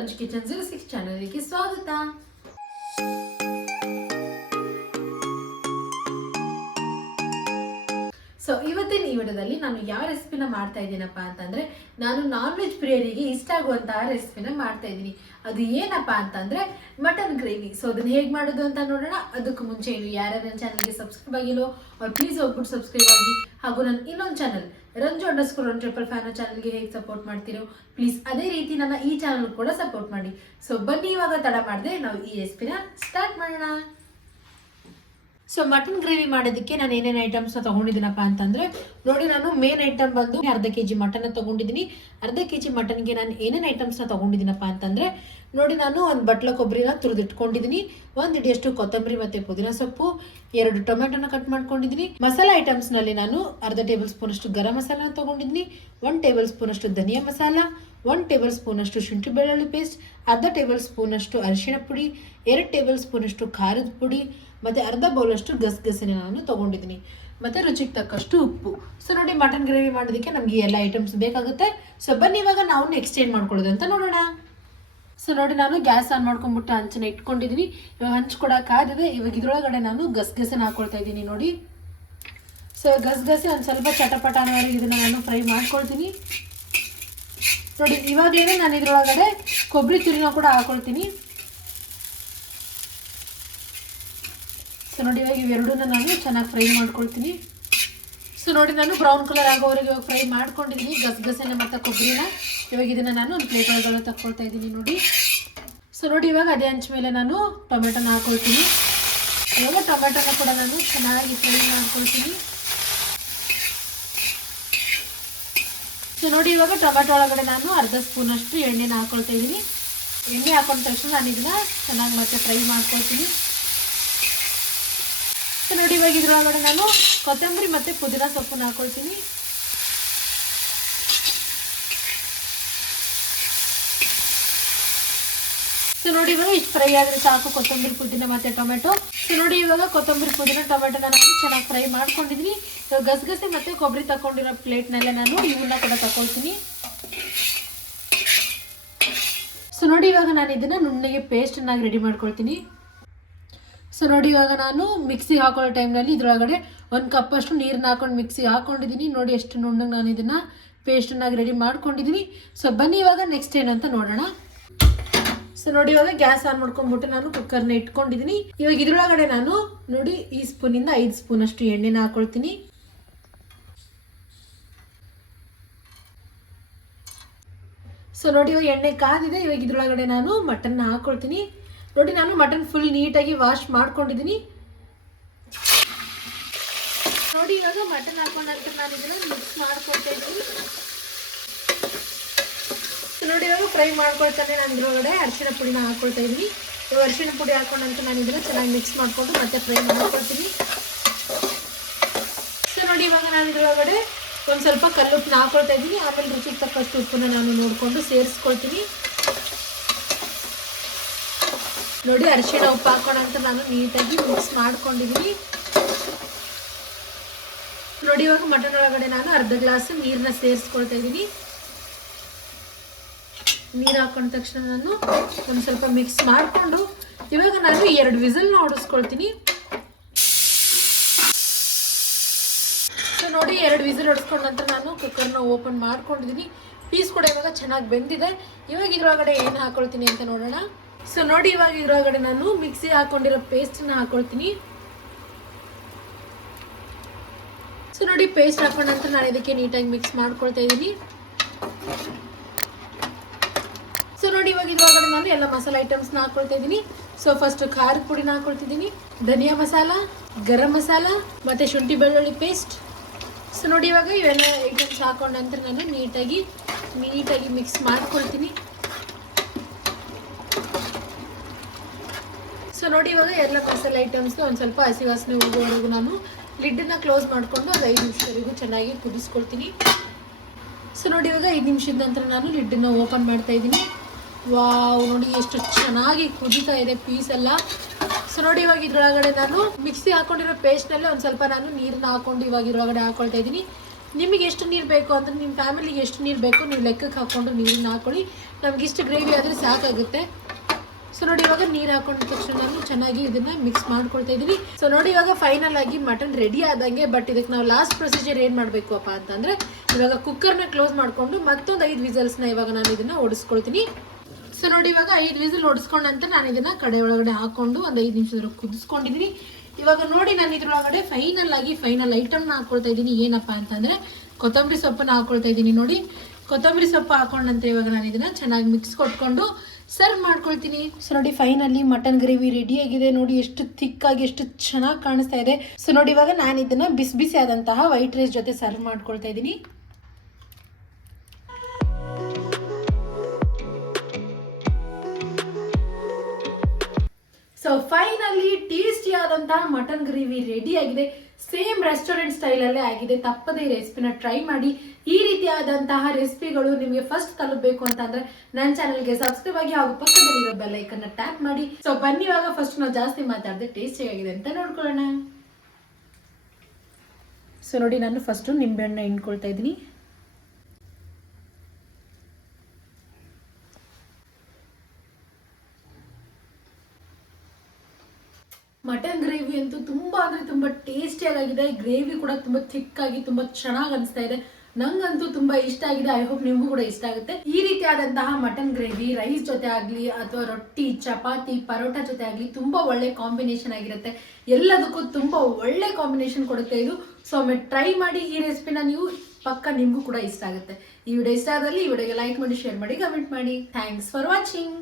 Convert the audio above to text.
ರಂಜ್ kitchen zero six ಚಾನಲ್ಗೆ ಸ್ವಾಗತ ಇವತ್ತಿನ ಈ ವಿಡಿಯೋದಲ್ಲಿ ನಾನು ಯಾವ ರೆಸಿಪಿನ ಮಾಡ್ತಾ ಇದ್ದೀನಪ್ಪ ಅಂತಂದ್ರೆ, ನಾನು ನಾನ್ ವೆಜ್ ಪ್ರಿಯರಿಗೆ ಇಷ್ಟ ಆಗುವಂತಹ ರೆಸಿಪಿನ ಮಾಡ್ತಾ ಇದ್ದೀನಿ. ಅದು ಏನಪ್ಪ ಅಂತಂದ್ರೆ, ಮಟನ್ ಗ್ರೇವಿ. ಸೊ ಅದನ್ನ ಹೇಗೆ ಮಾಡೋದು ಅಂತ ನೋಡೋಣ. ಅದಕ್ಕೂ ಮುಂಚೆ ಇನ್ನು ಯಾರ್ಯಾರ ನನ್ನ ಚಾನಲ್ಗೆ ಸಬ್ಸ್ಕ್ರೈಬ್ ಆಗಿಲ್ಲೋ ಅವ್ರು ಪ್ಲೀಸ್ ಹೋಗ್ಬಿಟ್ಟು ಸಬ್ಸ್ಕ್ರೈಬ್ ಆಗಿ. ಹಾಗೂ ನನ್ನ ಇನ್ನೊಂದು channel, Ranju underscore one triple fan ಚಾನಲ್ಗೆ ಹೇಗೆ ಸಪೋರ್ಟ್ ಮಾಡ್ತೀರೋ ಪ್ಲೀಸ್ ಅದೇ ರೀತಿ ನನ್ನ ಈ ಚಾನಲ್ ಕೂಡ ಸಪೋರ್ಟ್ ಮಾಡಿ. ಸೊ ಬನ್ನಿ ಇವಾಗ ತಡ ಮಾಡದೆ ನಾವು ಈ ರೆಸಿಪಿನ ಸ್ಟಾರ್ಟ್ ಮಾಡೋಣ. ಸೊ ಮಟನ್ ಗ್ರೇವಿ ಮಾಡೋದಕ್ಕೆ ನಾನು ಏನೇನು ಐಟಮ್ಸ್ನ ತೊಗೊಂಡಿದ್ದೀನಪ್ಪ ಅಂತಂದರೆ, ನೋಡಿ ನಾನು ಮೇನ್ ಐಟಮ್ ಬಂದು ಅರ್ಧ ಕೆ ಜಿ ಮಟನ್ನ ತೊಗೊಂಡಿದ್ದೀನಿ. ಅರ್ಧ ಕೆ ಜಿ ಮಟನ್ಗೆ ನಾನು ಏನೇನು ಐಟಮ್ಸ್ನ ತೊಗೊಂಡಿದ್ದೀನಪ್ಪ ಅಂತಂದರೆ, ನೋಡಿ ನಾನು ಒಂದು ಬಟ್ಲ ಕೊಬ್ಬರಿನ ತುರಿದಿಟ್ಕೊಂಡಿದ್ದೀನಿ. ಒಂದು ಇಡಿಯಷ್ಟು ಕೊತ್ತಂಬರಿ ಮತ್ತು ಪುದೀನ ಸೊಪ್ಪು, ಎರಡು ಟೊಮೆಟೊನ ಕಟ್ ಮಾಡ್ಕೊಂಡಿದ್ದೀನಿ. ಮಸಾಲೆ ಐಟಮ್ಸ್ನಲ್ಲಿ ನಾನು ಅರ್ಧ ಟೇಬಲ್ ಸ್ಪೂನ್ ಅಷ್ಟು ಗರಂ ಮಸಾಲಾ ತೊಗೊಂಡಿದ್ದೀನಿ. ಒನ್ ಟೇಬಲ್ ಸ್ಪೂನ್ ಅಷ್ಟು ಧನಿಯಾ ಮಸಾಲ ಒನ್ ಟೇಬಲ್ ಸ್ಪೂನ್ ಅಷ್ಟು ಶುಂಠಿ ಬೆಳ್ಳುಳ್ಳಿ ಪೇಸ್ಟ್ ಅರ್ಧ ಟೇಬಲ್ ಸ್ಪೂನ್ ಅಷ್ಟು ಅರಿಶಿಣ ಪುಡಿ, ಎರಡು ಟೇಬಲ್ ಸ್ಪೂನ್ ಅಷ್ಟು ಖಾರದ ಪುಡಿ, ಮತ್ತು ಅರ್ಧ ಬೌಲಷ್ಟು ಗಸಗಸೆನ ನಾನು ತೊಗೊಂಡಿದ್ದೀನಿ. ಮತ್ತು ರುಚಿಗೆ ತಕ್ಕಷ್ಟು ಉಪ್ಪು. ಸೊ ನೋಡಿ ಮಟನ್ ಗ್ರೇವಿ ಮಾಡೋದಕ್ಕೆ ನಮಗೆ ಎಲ್ಲ ಐಟಮ್ಸ್ ಬೇಕಾಗುತ್ತೆ. ಸೊ ಬನ್ನಿ, ಇವಾಗ ನಾವು ಏನು ಮಾಡ್ಕೊಳ್ಳೋದು ಅಂತ ನೋಡೋಣ. ಸೊ ನೋಡಿ ನಾನು ಗ್ಯಾಸ್ ಆನ್ ಮಾಡ್ಕೊಂಡ್ಬಿಟ್ಟು ಹಂಚನ್ನ ಇಟ್ಕೊಂಡಿದ್ದೀನಿ ಇವಾಗ ಹಂಚ್ಕೊಡೋಕ್ಕಾಗದೆ ಇವಾಗ ಇದ್ರೊಳಗಡೆ ನಾನು ಗಸಗಸೆನ ಹಾಕ್ಕೊಳ್ತಾ ಇದ್ದೀನಿ ನೋಡಿ. ಸೊ ಗಸಗಸೆ ಒಂದು ಸ್ವಲ್ಪ ಚಟಪಟ ಅನ್ನೋವರೆಗೆ ಇದನ್ನು ನಾನು ಫ್ರೈ ಮಾಡ್ಕೊಳ್ತೀನಿ. ನೋಡಿ ಇವಾಗಲೇ ನಾನು ಇದ್ರೊಳಗಡೆ ಕೊಬ್ಬರಿ ತುರಿನ ಕೂಡ ಹಾಕ್ಕೊಳ್ತೀನಿ ಸೊ ನೋಡಿ ಇವಾಗ ಇವೆರಡೂ ನಾನು ಚೆನ್ನಾಗಿ ಫ್ರೈ ಮಾಡ್ಕೊಳ್ತೀನಿ. ಸೊ ನೋಡಿ ನಾನು ಬ್ರೌನ್ ಕಲರ್ ಆಗೋವರೆಗೆ ಇವಾಗ ಫ್ರೈ ಮಾಡ್ಕೊಂಡಿದ್ದೀನಿ ಗಸಗಸೆನ ಮತ್ತು ಕೊಬ್ಬರಿನ. ಇವಾಗ ಇದನ್ನು ನಾನು ಒಂದು ಪ್ಲೇಟ್ ಒಳಗೆ ತಗೊಳ್ತಾ ಇದ್ದೀನಿ ನೋಡಿ. ಸೊ ನೋಡಿ ಇವಾಗ ಅದೇ ಹಂಚ ಮೇಲೆ ನಾನು ಟೊಮೆಟೊನ ಹಾಕೊಳ್ತೀನಿ. ಇವಾಗ ಟೊಮೆಟೊನ ಕೂಡ ನಾನು ಚೆನ್ನಾಗಿ ಫ್ರೈ ಮಾಡ್ಕೊಳ್ತೀನಿ. ಸೊ ನೋಡಿ ಇವಾಗ ಟೊಮೆಟೊ ಒಳಗಡೆ ನಾನು ಅರ್ಧ ಸ್ಪೂನಷ್ಟು ಎಣ್ಣೆನ ಹಾಕೊಳ್ತಾ ಇದ್ದೀನಿ ಎಣ್ಣೆ ಹಾಕೊಂಡ ತಕ್ಷಣ ನಾನು ಇದನ್ನ ಚೆನ್ನಾಗಿ ಮತ್ತೆ ಫ್ರೈ ಮಾಡ್ಕೊಳ್ತೀನಿ. ಸೊ ನೋಡಿ ಇವಾಗ ಇದ್ರೊಳಗಡೆ ನಾನು ಕೊತ್ತಂಬರಿ ಮತ್ತು ಪುದೀನ ಸೊಪ್ಪನ್ನು ಹಾಕೊಳ್ತೀನಿ. ಸೊ ನೋಡಿ ಇವಾಗ ಇಷ್ಟು ಫ್ರೈ ಆದರೆ ಸಾಕು ಕೊತ್ತಂಬರಿ, ಪುದೀನ ಮತ್ತು ಟೊಮೆಟೊ. ಸೊ ನೋಡಿ ಇವಾಗ ಕೊತ್ತಂಬರಿ, ಪುದೀನ, ಟೊಮೆಟೊನ ನಾನು ಚೆನ್ನಾಗಿ ಫ್ರೈ ಮಾಡ್ಕೊಂಡಿದ್ದೀನಿ ಇವಾಗ ಗಸಗಸೆ ಮತ್ತು ಕೊಬ್ಬರಿ ತಗೊಂಡಿರೋ ಪ್ಲೇಟ್ನಲ್ಲೇ ನಾನು ಇವನ್ನ ಕೂಡ ತಗೊಳ್ತೀನಿ ಸೊ ನೋಡಿ ಇವಾಗ ನಾನು ಇದನ್ನು ನುಣ್ಣಗೆ ಪೇಸ್ಟನ್ನಾಗಿ ರೆಡಿ ಮಾಡ್ಕೊಳ್ತೀನಿ. ಸೊ ನೋಡಿ, ಇವಾಗ ನಾನು ಮಿಕ್ಸಿಗೆ ಹಾಕೊಳ್ಳೋ ಟೈಮ್ನಲ್ಲಿ ಇದರೊಳಗಡೆ ಒಂದು ಕಪ್ಪಷ್ಟು ನೀರನ್ನ ಹಾಕೊಂಡು ಮಿಕ್ಸಿಗೆ ಹಾಕೊಂಡಿದ್ದೀನಿ. ನೋಡಿ, ಎಷ್ಟು ನುಣ್ಣಗೆ ನಾನು ಇದನ್ನು ಪೇಸ್ಟನ್ನಾಗಿ ರೆಡಿ ಮಾಡ್ಕೊಂಡಿದ್ದೀನಿ. ಸೊ ಬನ್ನಿ ಇವಾಗ ನೆಕ್ಸ್ಟ್ ಏನಂತ ನೋಡೋಣ. ಸೊ ನೋಡಿ, ಇವಾಗ ಗ್ಯಾಸ್ ಆನ್ ಮಾಡ್ಕೊಂಡ್ಬಿಟ್ಟು ನಾನು ಕುಕ್ಕರ್ನ ಇಟ್ಕೊಂಡಿದ್ದೀನಿ. ಇವಾಗ ಇದ್ರೊಳಗಡೆ ನಾನು ನೋಡಿ, ಈ ಸ್ಪೂನಿಂದ ಐದು ಸ್ಪೂನ್ ಅಷ್ಟು ಎಣ್ಣೆನ ಹಾಕೊಳ್ತೀನಿ. ಸೊ ನೋಡಿ, ಇವಾಗ ಎಣ್ಣೆ ಕಾದಿದೆ. ಇವಾಗ ಇದ್ರೊಳಗಡೆ ನಾನು ಮಟನ್ನ ಹಾಕೊಳ್ತೀನಿ. ನೋಡಿ ನಾನು ಮಟನ್ ಫುಲ್ ನೀಟಾಗಿ ವಾಶ್ ಮಾಡ್ಕೊಂಡಿದ್ದೀನಿ. ನೋಡಿ, ಇವಾಗ ಮಟನ್ ಹಾಕೊಂಡ ನಂತರ ನಾನು ಇದನ್ನ ಮಿಕ್ಸ್ ಮಾಡ್ಕೊಳ್ತಾ ಇದ್ದೀನಿ. ನೋಡಿ, ಇವಾಗ ಫ್ರೈ ಮಾಡ್ಕೊಳ್ತಾನೆ ನಾನು ಇದ್ರೊಳಗಡೆ. ಅರಿಶಿನ ಪುಡಿನ ಹಾಕೊಳ್ತಾ ಇದ್ದೀನಿ. ಇವಾಗ ಅರಿಶಿನ ಪುಡಿ ಹಾಕೊಂಡಂತ ನಾನು ಇದನ್ನ ಚೆನ್ನಾಗಿ ಮಿಕ್ಸ್ ಮಾಡಿಕೊಂಡು ಮತ್ತೆ ಫ್ರೈ ಮಾಡ್ಕೊಳ್ತೀನಿ. ಸೊ ನೋಡಿ, ಇವಾಗ ನಾನು ಇದ್ರೊಳಗಡೆ ಒಂದು ಸ್ವಲ್ಪ ಕಲ್ಲುಪ್ಪನ್ನ ಹಾಕೊಳ್ತಾ ಇದ್ದೀನಿ. ಆಮೇಲೆ ರುಚಿಗೆ ತಕ್ಕಷ್ಟು ಉಪ್ಪನ್ನ ನಾನು ನೋಡಿಕೊಂಡು ಸೇರಿಸ್ಕೊಳ್ತೀನಿ. ನೋಡಿ ಅರಿಶಿಣ ಉಪ್ಪು ಹಾಕೋಣ ಅಂತ ನಾನು ನೀಟಾಗಿ ಮಿಕ್ಸ್ ಮಾಡ್ಕೊಂಡಿದ್ದೀನಿ ನೋಡಿ ಇವಾಗ ಮಟನ್ ಒಳಗಡೆ ನಾನು ಅರ್ಧ ಗ್ಲಾಸ್ ನೀರನ್ನ ಸೇರಿಸ್ಕೊಳ್ತಾ ಇದ್ದೀನಿ ನೀರು ಹಾಕೊಂಡ ತಕ್ಷಣ ನಾನು ಒಂದು ಸ್ವಲ್ಪ ಮಿಕ್ಸ್ ಮಾಡಿಕೊಂಡು ಇವಾಗ ನಾನು ಎರಡು ವಿಸಲ್ನ ಹೊಡಿಸ್ಕೊಳ್ತೀನಿ. ಸೊ ನೋಡಿ ಎರಡು ವಿಸಿಲ್ ಹೊಡಿಸ್ಕೊಂಡ ನಂತರ ನಾನು ಕುಕ್ಕರ್ನ ಓಪನ್ ಮಾಡ್ಕೊಂಡಿದ್ದೀನಿ ಪೀಸ್ ಕೂಡ ಇವಾಗ ಚೆನ್ನಾಗಿ ಬೆಂದಿದೆ. ಇವಾಗ ಇದ್ರೊಳಗಡೆ ಏನು ಹಾಕೊಳ್ತೀನಿ ಅಂತ ನೋಡೋಣ. ಸೊ ನೋಡಿ ಇವಾಗ ಇದ್ರೊಳಗಡೆ ನಾನು ಮಿಕ್ಸಿ ಹಾಕೊಂಡಿರೋ ಪೇಸ್ಟನ್ನ ಹಾಕೊಳ್ತೀನಿ. ಸೊ ನೋಡಿ ಪೇಸ್ಟ್ ಹಾಕೊಂಡ ನಂತರ ನಾನು ಇದಕ್ಕೆ ನೀಟಾಗಿ ಮಿಕ್ಸ್ ಮಾಡ್ಕೊಳ್ತಾ ಇದ್ದೀನಿ. ಸೊ ನೋಡಿ ಇವಾಗ ಇದ್ರೊಳಗಡೆ ನಾನು ಎಲ್ಲ ಮಸಾಲೆ ಐಟಮ್ಸ್ನ ಹಾಕೊಳ್ತಾ ಇದ್ದೀನಿ. ಸೊ ಫಸ್ಟ್ ಖಾರದ ಪುಡಿನ ಹಾಕೊಳ್ತಿದ್ದೀನಿ, ಧನಿಯಾ ಮಸಾಲ, ಗರಂ ಮಸಾಲ, ಮತ್ತು ಶುಂಠಿ ಬೆಳ್ಳುಳ್ಳಿ ಪೇಸ್ಟ್ ಸೊ ನೋಡಿ ಇವಾಗ ಇವೆಲ್ಲ ಐಟಮ್ಸ್ ಹಾಕೊಂಡ ನಂತರ ನಾನು ನೀಟಾಗಿ ನೀಟಾಗಿ ಮಿಕ್ಸ್ ಮಾಡ್ಕೊಳ್ತೀನಿ. ಸೊ ನೋಡಿ ಇವಾಗ ಎಲ್ಲ ಮಸಾಲೆ ಐಟಮ್ಸ್ನ ಒಂದು ಸ್ವಲ್ಪ ಹಸಿ ವಾಸನೆ ಹೋಗೋವರೆಗೂ ನಾನು ಲಿಡ್ಡನ್ನ ಕ್ಲೋಸ್ ಮಾಡಿಕೊಂಡು ಅದು ಐದು ನಿಮಿಷವರೆಗೂ ಚೆನ್ನಾಗಿ ಕುದಿಸ್ಕೊಳ್ತೀನಿ. ಸೊ ನೋಡಿ ಇವಾಗ ಐದು ನಿಮಿಷದ ನಂತರ ನಾನು ಲಿಡ್ಡನ್ನ ಓಪನ್ ಮಾಡ್ತಾ ಇದ್ದೀನಿ. ವಾವ್ ನೋಡಿ ಎಷ್ಟು ಚೆನ್ನಾಗಿ ಕುದೀತಾ ಇದೆ ಪೀಸ್ ಎಲ್ಲ. ಸೊ ನೋಡಿ ಇವಾಗ ಇದ್ರೊಳಗಡೆ ನಾನು ಮಿಕ್ಸಿ ಹಾಕೊಂಡಿರೋ ಪೇಸ್ಟ್ನಲ್ಲಿ ಒಂದು ಸ್ವಲ್ಪ ನಾನು ನೀರನ್ನ ಹಾಕೊಂಡು ಇವಾಗ ಇದ್ರೊಳಗಡೆ ಹಾಕೊಳ್ತಾ ಇದ್ದೀನಿ. ನಿಮಗೆ ಎಷ್ಟು ನೀರು ಬೇಕು ಅಂದರೆ ನಿಮ್ಮ ಫ್ಯಾಮಿಲಿಗೆ ಎಷ್ಟು ನೀರು ಬೇಕು, ನೀವು ಲೆಕ್ಕಕ್ಕೆ ಹಾಕ್ಕೊಂಡು ನೀರನ್ನ ಹಾಕೊಳ್ಳಿ. ನಮ್ಗೆ ಇಷ್ಟು ಗ್ರೇವಿ ಆದರೆ ಸಾಕಾಗುತ್ತೆ. ಸೊ ನೋಡಿ, ಇವಾಗ ನೀರು ಹಾಕೊಂಡ ತಕ್ಷಣ ನಾನು ಚೆನ್ನಾಗಿ ಇದನ್ನ ಮಿಕ್ಸ್ ಮಾಡ್ಕೊಳ್ತಾ ಇದ್ದೀನಿ ಸೊ ನೋಡಿ, ಇವಾಗ ಫೈನಲ್ ಆಗಿ ಮಟನ್ ರೆಡಿ ಆದಂಗೆ ಬಟ್ ಇದಕ್ಕೆ ನಾವು ಲಾಸ್ಟ್ ಪ್ರೊಸೀಜರ್ ಏನು ಮಾಡಬೇಕು ಅಪ್ಪ ಅಂತಂದ್ರೆ, ಇವಾಗ ಕುಕ್ಕರ್ನ ಕ್ಲೋಸ್ ಮಾಡಿಕೊಂಡು ಮತ್ತೊಂದು ಐದು ವಿಸಲ್ಸ್ನ ಇವಾಗ ನಾನು ಇದನ್ನ ಓಡಿಸ್ಕೊಳ್ತೀನಿ. ಸೊ ನೋಡಿ, ಇವಾಗ ಐದು ವಿಸಲ್ ಓಡಿಸ್ಕೊಂಡ ನಂತರ ನಾನು ಇದನ್ನ ಕಡೆ ಒಳಗಡೆ ಹಾಕೊಂಡು ಒಂದು ಐದು ನಿಮಿಷದವರೆಗೆ ಕುದಿಸ್ಕೊಂಡಿದ್ದೀನಿ ಇವಾಗ ನೋಡಿ, ನಾನು ಇದ್ರೊಳಗಡೆ ಫೈನಲ್ ಆಗಿ ಫೈನಲ್ ಐಟಮ್ನ ಹಾಕೊಳ್ತಾ ಇದ್ದೀನಿ ಏನಪ್ಪ ಅಂತಂದರೆ, ಕೊತ್ತಂಬರಿ ಸೊಪ್ಪನ್ನ ಹಾಕೊಳ್ತಾ ಇದ್ದೀನಿ ನೋಡಿ. ಕೊತ್ತಂಬರಿ ಸೊಪ್ಪು ಹಾಕೊಂಡ ನಂತರ ಇವಾಗ ನಾನು ಇದನ್ನ ಚೆನ್ನಾಗಿ ಮಿಕ್ಸ್ ಕೊಟ್ಕೊಂಡು ಸರ್ವ್ ಮಾಡ್ಕೊಳ್ತೀನಿ. ಸೊ ನೋಡಿ ಫೈನಲಿ ಮಟನ್ ಗ್ರೇವಿ ರೆಡಿ ಆಗಿದೆ. ನೋಡಿ, ಎಷ್ಟು ಥಿಕ್ ಆಗಿ, ಎಷ್ಟು ಚೆನ್ನಾಗಿ ಕಾಣಿಸ್ತಾ ಇದೆ. ಸೊ ನೋಡಿ, ಇವಾಗ ನಾನು ಇದನ್ನ ಬಿಸಿ ಬಿಸಿ ಆದಂತಹ ವೈಟ್ ರೈಸ್ ಜೊತೆ ಸರ್ವ್ ಮಾಡ್ಕೊಳ್ತಾ ಇದ್ದೀನಿ ಸೊ ಫೈನಲಿ ಟೇಸ್ಟಿ ಆದಂತಹ ಮಟನ್ ಗ್ರೇವಿ ರೆಡಿ ಆಗಿದೆ. ಸೇಮ್ ರೆಸ್ಟೋರೆಂಟ್ ಸ್ಟೈಲಲ್ಲೇ ಆಗಿದೆ. ತಪ್ಪದೇ ರೆಸಿಪಿನ ಟ್ರೈ ಮಾಡಿ. ಈ ರೀತಿಯಾದಂತಹ ರೆಸಿಪಿಗಳು ನಿಮಗೆ ಫಸ್ಟ್ ತಲುಪಬೇಕು ಅಂತಂದ್ರೆ ನನ್ನ ಚಾನಲ್ಗೆ ಸಬ್ಸ್ಕ್ರೈಬ್ ಆಗಿ ಹಾಗೂ ಪಕ್ಕದಲ್ಲಿರೋ ಬೆಲ್ ಐಕನ್ನ ಟ್ಯಾಪ್ ಮಾಡಿ. ಸೊ ಬನ್ನಿ ಇವಾಗ ಫಸ್ಟ್ ನಾವು ಜಾಸ್ತಿ ಮಾತಾಡದೆ ಟೇಸ್ಟಿ ಆಗಿದೆ ಅಂತ ನೋಡ್ಕೊಳ್ಳೋಣ. ಸೊ ನೋಡಿ ನಾನು ಫಸ್ಟು ನಿಂಬೆಹಣ್ಣು ಹಿಂಡ್ಕೊಳ್ತಾ ಇದ್ದೀನಿ. ಮಟನ್ ಗ್ರೇವಿ ಅಂತೂ ತುಂಬಾ ಅಂದ್ರೆ ತುಂಬಾ ಟೇಸ್ಟಿಯಾಗಿದೆ ಗ್ರೇವಿ ಕೂಡ ತುಂಬಾ ಥಿಕ್ ಆಗಿ ತುಂಬಾ ಚೆನ್ನಾಗಿ ಅನಿಸ್ತಾ ಇದೆ. ನಂಗಂತೂ ತುಂಬಾ ಇಷ್ಟ ಆಗಿದೆ. ಐ ಹೋಪ್ ನಿಮಗೂ ಕೂಡ ಇಷ್ಟ ಆಗುತ್ತೆ. ಈ ರೀತಿಯಾದಂತಹ ಮಟನ್ ಗ್ರೇವಿ ರೈಸ್ ಜೊತೆ ಆಗಲಿ ಅಥವಾ ರೊಟ್ಟಿ, ಚಪಾತಿ, ಪರೋಟ ಜೊತೆ ಆಗಲಿ ತುಂಬಾ ಒಳ್ಳೆ ಕಾಂಬಿನೇಷನ್ ಆಗಿರುತ್ತೆ. ಎಲ್ಲದಕ್ಕೂ ತುಂಬಾ ಒಳ್ಳೆ ಕಾಂಬಿನೇಷನ್ ಕೊಡುತ್ತೆ ಇದು. ಸೊ ಒಮ್ಮೆ ಟ್ರೈ ಮಾಡಿ ಈ ರೆಸಿಪಿನ ನೀವು ಪಕ್ಕ ನಿಮಗೂ ಕೂಡ ಇಷ್ಟ ಆಗುತ್ತೆ. ಈ ವಿಡಿಯೋ ಇಷ್ಟ ಆದಲ್ಲಿ ಈ ವಿಡಿಯೋಗೆ ಲೈಕ್ ಮಾಡಿ ಶೇರ್ ಮಾಡಿ ಕಮೆಂಟ್ ಮಾಡಿ. Thanks for watching